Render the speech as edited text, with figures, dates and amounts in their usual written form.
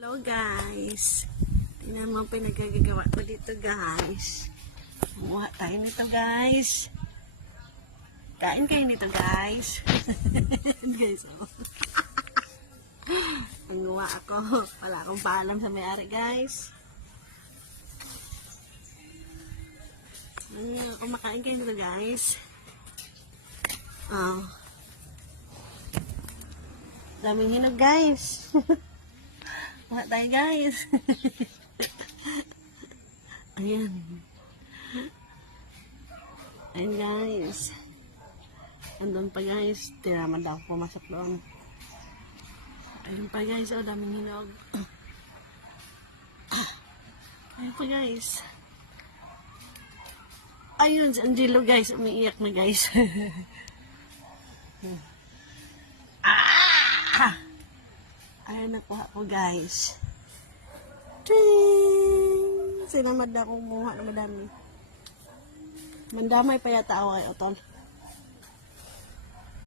Hello guys, tingnan mo ang pinagagagawa ko dito guys. Kumuha tayo nito guys. Kain kayo nito guys. Guys, oh. Nanguha ako. Wala akong paalam sa may-ari guys. Kumakain kayo nito guys. Oh. Daming hinog guys. Kuha tayo guys. Ayan. Ayan guys. Andun pa guys. Tinaman daw ako pumasok doon. Ayan pa guys. Oh, daming hinog. Ayan pa guys. Ayun, si Angelo guys. Umiiyak na guys. Ayan, nakuha ko guys. Ting! Sinamad na kumuha na madami. Mandamay pa yata ako kay Otol.